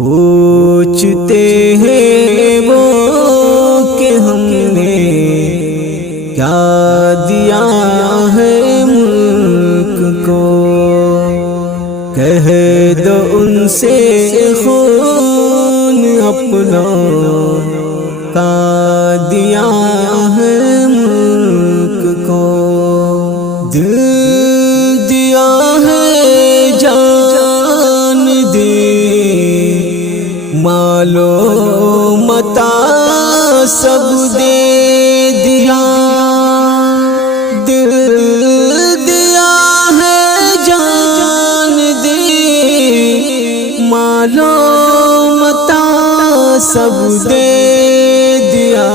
پوچھتے ہیں وہ کہ ہم نے کیا دیا ہے ملک کو، کہہ دو ان سے خون اپنا کا دیا ہے ملک کو، دل دیا ہے جان دی، مال و متاع سب دے دیا، دل دیا ہے جان دی، مال و متاع سب دے دیا،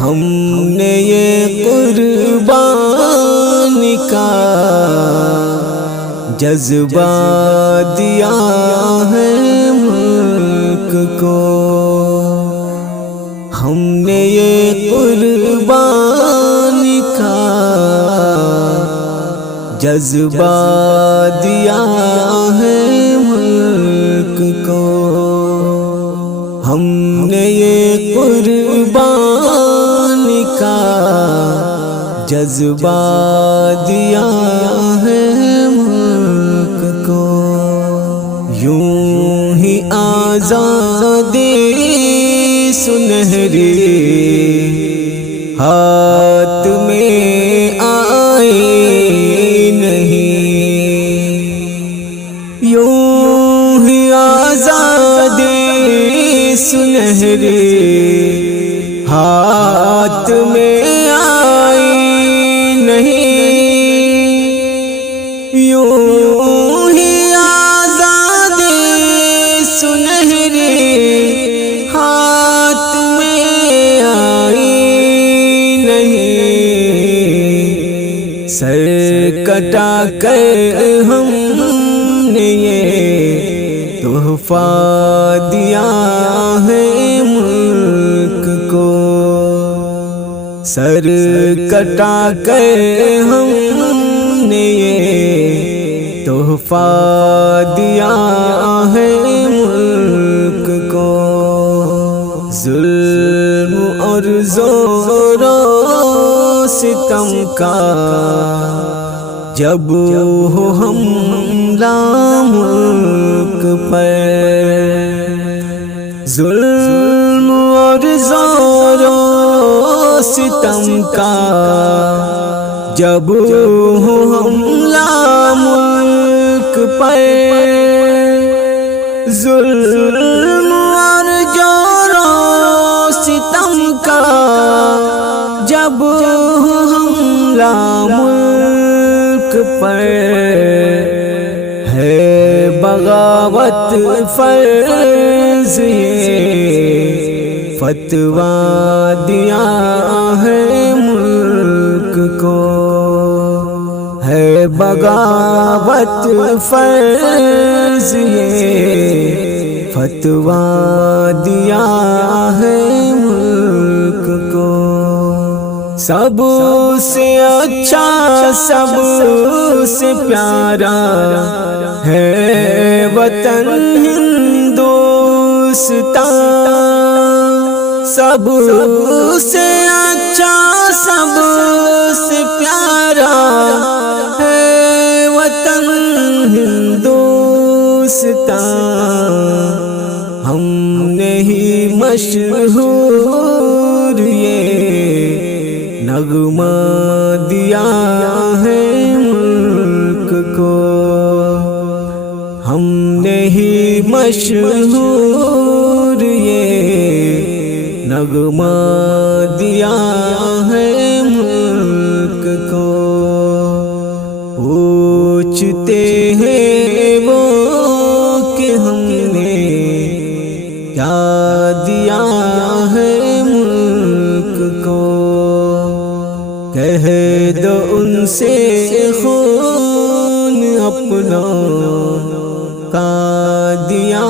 ہم نے یہ قربانی کا جذبہ دیا ہے ملک کو، ہم نے یہ قربانی کا جذبہ دیا ہے ملک کو، ہم نے یہ قربانی کا جذبہ دیا ہے ملک کو، یوں ہی آزادی سنہری ہاتھ میں آئی نہیں، یوں ہی آزادی سنہری ہاتھ میں آئی نہیں، یوں ہی آزادی سنہری ہاتھ میں آئی نہیں، سر کٹا کر ہم نے یہ تحفہ دیا ہے ملک کو، سر کٹا کر ہم نے یہ تحفہ دیا ہے ملک کو، ظلم اور زور و ستم کا جب ہو حملہ ملک پر، ظلم اور زور و ستم کا جب ہو حملہ ملک پر، ظلم اور زور و ستم کا جب ہو حملہ ملک پر، ہے بغاوت فرض یہ فتویٰ دیا ہے ملک کو، ہے بغاوت فرض یہ فتویٰ دیا ہے ملک کو، سب سے اچھا سب سے پیارا ہے وطن ہندوستان، سب سے اچھا سب سے پیارا ہے وطن ہندوستان، ہم نے ہی مشہور یہ نغمہ دیا ہے ملک کو، ہم نے ہی مشہور یہ نغمہ دیا ہے ملک کو، پوچھتے ہیں وہ کہ ہم نے کیا دیا ہے ملک کو، کہہ دو ان سے خون اپنا کا دیا